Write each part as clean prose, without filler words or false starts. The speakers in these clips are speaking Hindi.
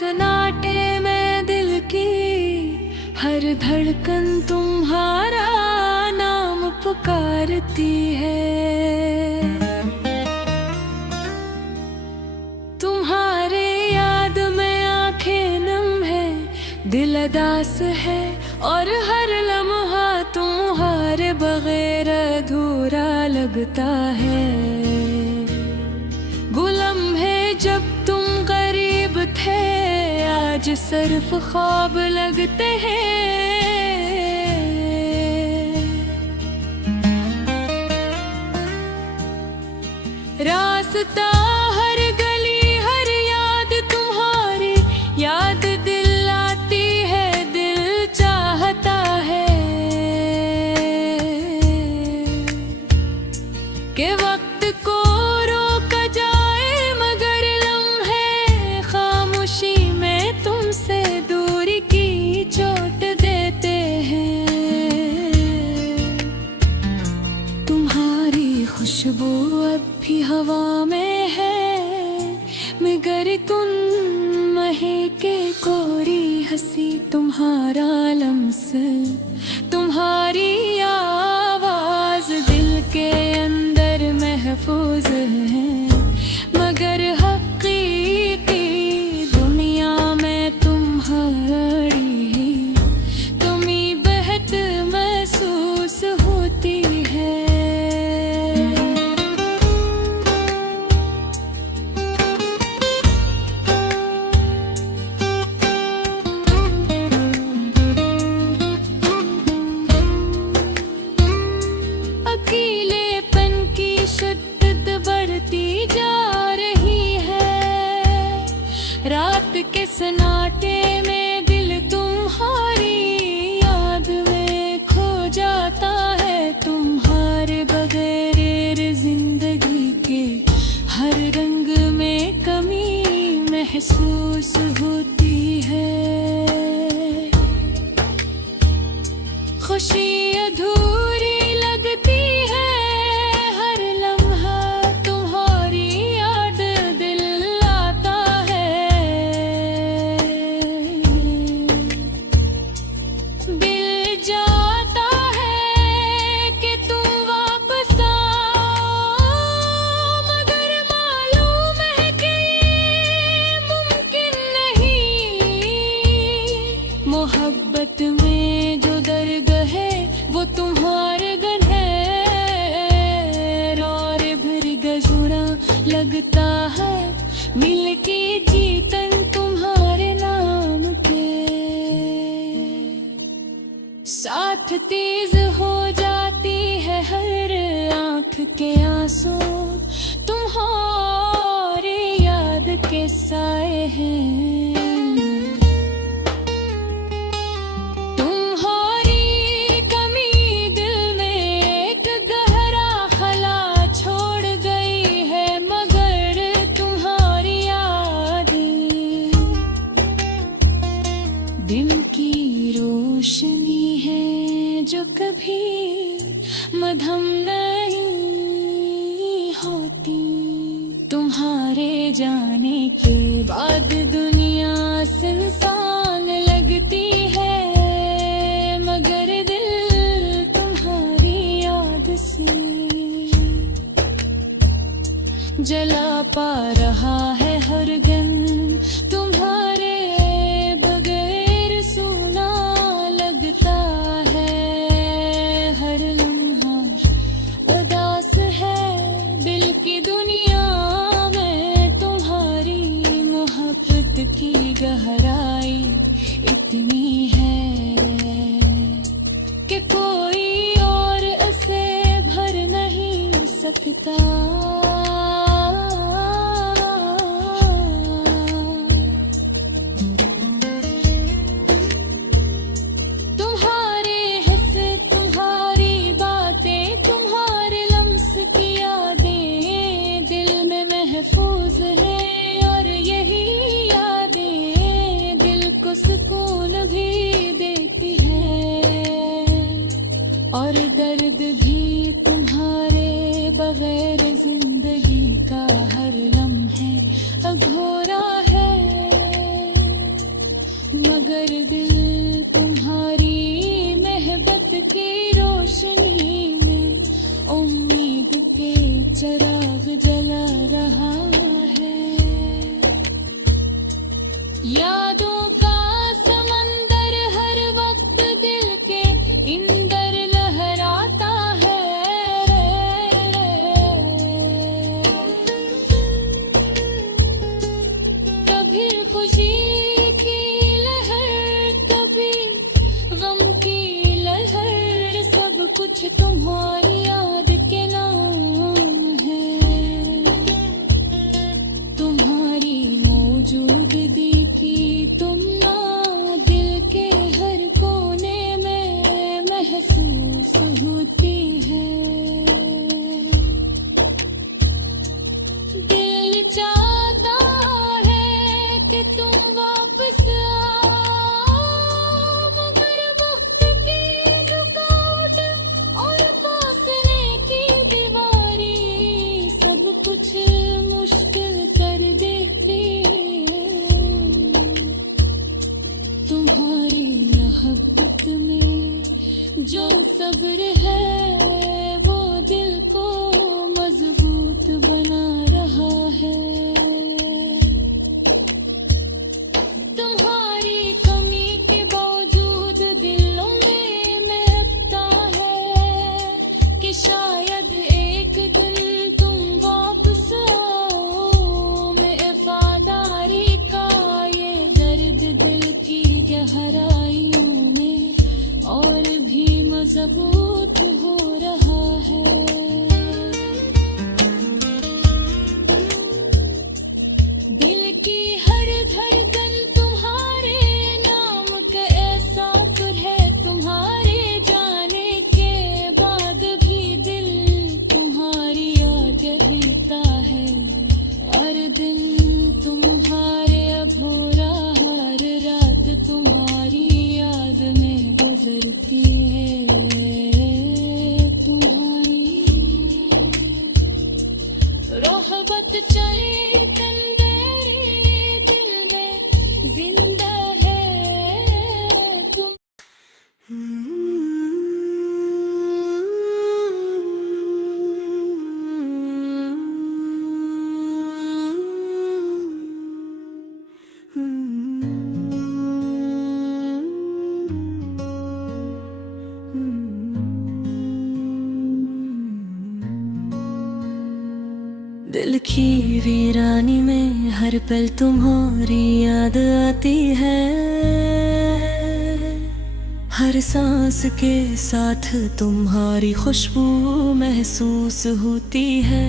सन्नाटे में दिल की हर धड़कन तुम्हारा नाम पुकारती है। तुम्हारे याद में आंखें नम है, दिल अदास है और हर लम्हा तुम्हारे बगैर अधूरा लगता है। गुलाम है जब तुम गरीब थे, आज सिर्फ ख्वाब लगते हैं। रास्ता हर गली हर याद तुम्हारी, याद दिल आती है, दिल चाहता है कि वक्त को रोका जाए, मगर लम्हे खामोशी में तुमसे दूरी की चोट देते हैं। तुम्हारी खुशबू अब भी हवा में है, मगर तुम महके कोरी हंसी, तुम्हारा लम्स, तुम्हारी आवाज दिल के अंदर महफूज है। मगर हकीकी दुनिया में तुम्हारी कमी बहुत महसूस होती है। अकेलेपन की शिद्दत बढ़ती जा रही है, रात के सन्नाटे में दिल तुम्हारी याद में खो जाता है। तुम्हारे बगैर जिंदगी के हर रंग में कमी महसूस होती है। खुशी अधूरी लगती है, हर लम्हा तुम्हारी याद दिल आता है। दिल जाता है कि तुम वापस आओ, मगर मालूम है कि ये मुमकिन नहीं। मोहब्बत में जो दर्द है वो तुम्हारे गन है, और भर गजुरा लगता है मिल के जीतन तुम्हारे नाम के साथ। तेज हो जाती है हर आंख के आंसू, तुम्हारे याद के साए हैं। दिन की रोशनी है जो कभी मद्धम नहीं होती, तुम्हारे जाने के बाद दुनिया सुनसान लगती है। मगर दिल तुम्हारी याद से जला पा रहा है हर गम, तुम्हारे लगता है हर लम्हा उदास है। दिल की दुनिया में तुम्हारी मोहब्बत की गहराई इतनी है कि कोई और इसे भर नहीं सकता। महफूज है और यही यादें दिल को सुकून भी देती है, और दर्द भी तुम्हारे बगैर जिंदगी का हर लम्हे अधूरा है। मगर दिल तुम्हारी मोहब्बत की रोशनी में उम्मीद के चिराग जला रहा है। यादों का समंदर हर वक्त दिल के इंदर लहराता है। कभी खुशी की लहर, कभी गम की लहर, सब कुछ तुम्हारी याद के नाम है। तुम्हारी मौजूदगी की तुम ना दिल के हर कोने में महसूस होती है। दिल चाहता है कि तुम वापस आओ, मगर वक्त की रुकावट और फासले की दीवारी सब कुछ मुश्किल कर देती है। तुम्हारी मोहब्बत में जो सब्र है वो दिल को मजबूत बना रहा है। तुम्हारी कमी के बावजूद दिलों में महकता है कि शायद एक दिन तुम वापस आओ। मैं वफादारी का ये दर्द दिल की गहराइयों में और भी मजबूत हो रहा है। दिल की हर धड़कन तुम्हारे नाम का ऐसा सुर है। तुम्हारे जाने के बाद भी दिल तुम्हारी याद रहता है। हर दिन तुम्हारे अधूरा, हर रात तुम्हारी याद में गुजरती है। तुम्हारी रोहबत चले तंदेरी दिल में जिंदा है तुम। दिल की वीरानी में हर पल तुम्हारी याद आती है। हर सांस के साथ तुम्हारी खुशबू महसूस होती है।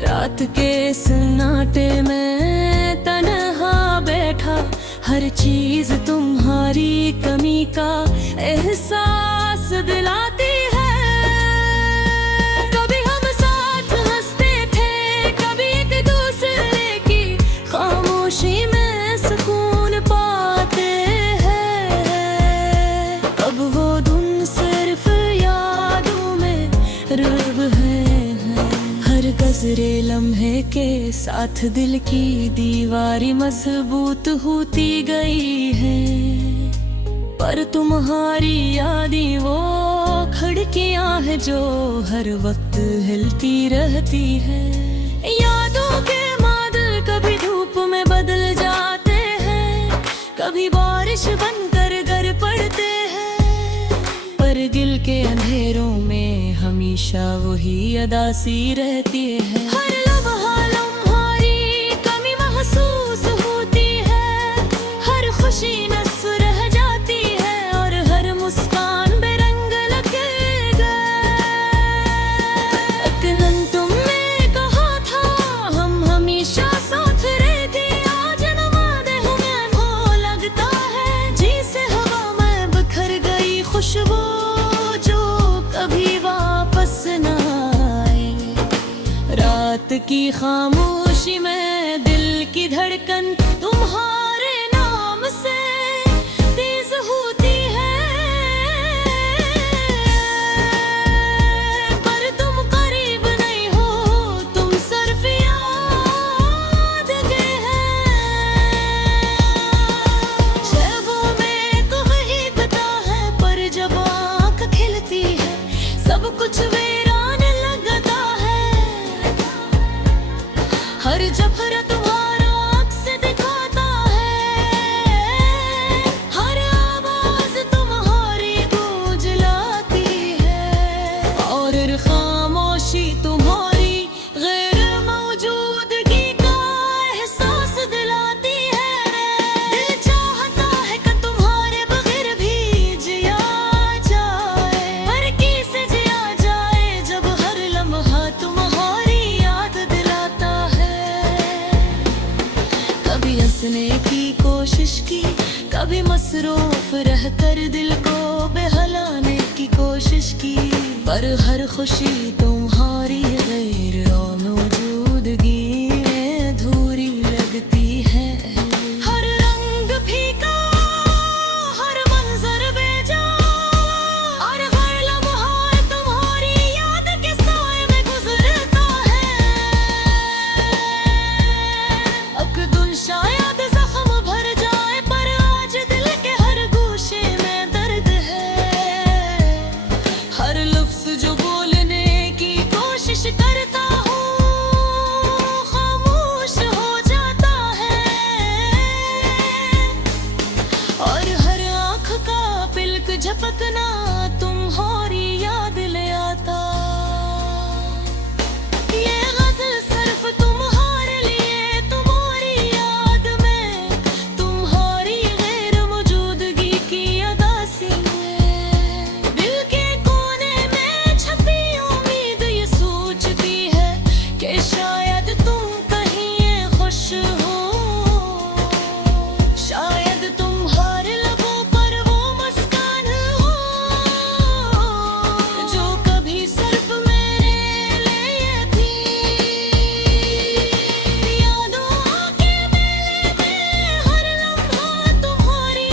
रात के सन्नाटे में तन्हा बैठा हर चीज तुम्हारी कमी का एहसास दिलाती है। कभी हम साथ हंसते थे, कभी एक दूसरे की खामोशी में सुकून पाते हैं। अब वो धुन सिर्फ यादों में रब है। हर गजरे लम्हे के साथ दिल की दीवारी मजबूत होती गई है। पर तुम्हारी यादें वो खिड़कियां है जो हर वक्त हिलती रहती है। यादों के बादल कभी धूप में बदल जाते हैं, कभी बारिश बनकर गर पड़ते हैं। पर दिल के अंधेरों में हमेशा वही अदा सी रहती है। हर लम्हा तुम्हारी कमी महसूस होती है। हर खुशी नस रह जाती है और हर मुस्कान बेरंग लगेगा। यकीनन तुमने कहा था हम हमेशा साथ रहते। आज नवादे हमें वो लगता है जिसे हवा में बिखर गई खुशबू जो कभी वापस न आए। रात की खामोशी में दिल की धड़कन तुम्हारे नाम से तेज होती है। पर तुम करीब नहीं हो, तुम सिर्फ याद के हैं। कभी मसरूफ रहकर दिल को बहलाने की कोशिश की, पर हर खुशी तुम्हारी गैर मौजूदगी में अधूरी लगती है। हर रंग फीका, हर मंजर बेजान, और हर लम्हा तुम्हारी याद के साए में गुजरता है। अक्दुन शायद जख्म भर जाए, पर आज दिल के हर गोशे में दर्द है। हर लफ्ज जो बोलने की कोशिश करता हूँ खामोश हो जाता है, और हर आँख का पिलक झपकना तुम्हारी याद ले आता। ये गज़ल सिर्फ तुम्हारे लिए, तुम्हारी याद में तुम्हारी गैर मौजूदगी की अदा सी है। दिल के कोने में छपी उम्मीद ये सोचती है कि शायद तुम कहीं खुश हो, शायद तुम्हारे लबों पर वो मुस्कान हो जो कभी सिर्फ मेरे लिए थी। यादों के मेले में हर लम्हा तुम्हारी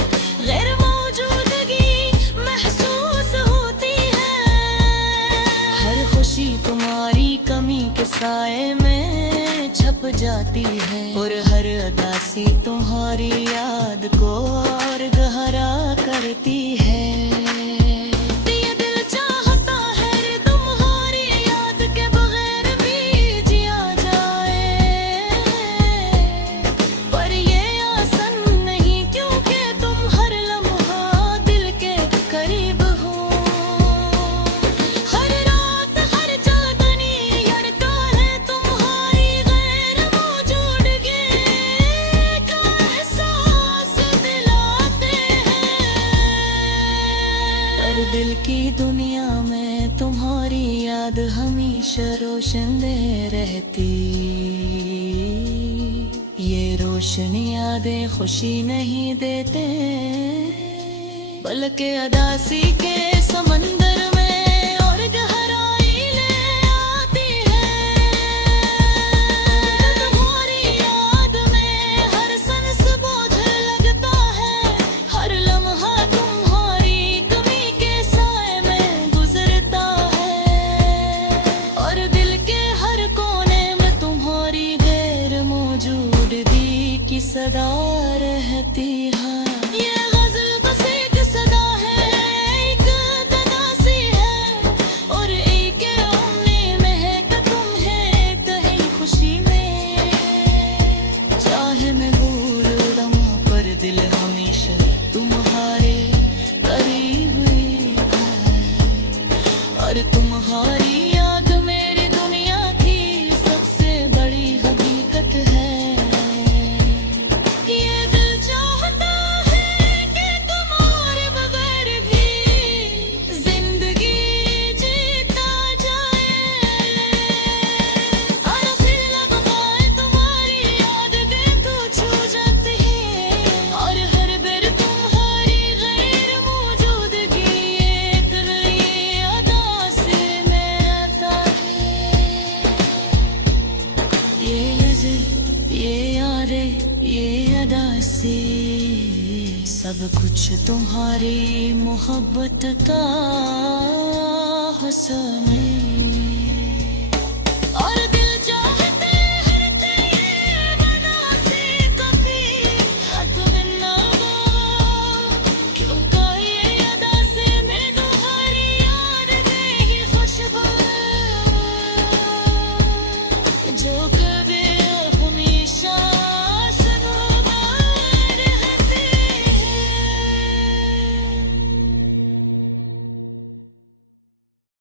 गैर मौजूदगी महसूस होती है। हर खुशी तुम्हारी कमी के साए में छप जाती है, और हर अदासी तुम्हारी याद को और गहरा करती है। ये दिल चाहता है तुम्हारी याद के बगैर भी जिया जाए, पर ये आसान नहीं क्योंकि तुम हर लम्हा दिल के करीब हो। हर रात हर चांदनी लड़का है तुम्हारी गैर मौजूदगी का एहसास दिलाते हैं। पर दिल की दुनिया में तुम्हारी याद हमेशा रोशन रहती। ये रोशन यादें खुशी नहीं देते, बल्कि अदासी के समंदर में और गहराई ले आती है। तुम्हारी याद में हर सांस बोझ लगता है, हर लम्हा तुम्हारी कमी के साए में गुजरता है, और दिल के हर कोने में तुम्हारी गैर मौजूदगी की सदा रहती है। ये गज़ल बस एक सदा है, एक तनासी है, और एक उम्मीद में है कि तुम है कहीं खुशी में। चाहे मैं दूर रहूं पर दिल हमेशा तुम्हारे करीब ही है, और तुम्हारी याद मेरी दुनिया की सबसे बड़ी हकीकत है। ये दिल चाहता है कि तुम्हारे बगैर भी जिंदगी जीता जाए, और फिर लम्हाए तुम्हारी याद दिल को छू जाती है, और हर बेर तुम्हारी गैर मौजूदगी एक नई अदा से में आता है। ये गज़ल, ये यादें, ये अदा से सब कुछ तुम्हारी मोहब्बत का हुस्न है।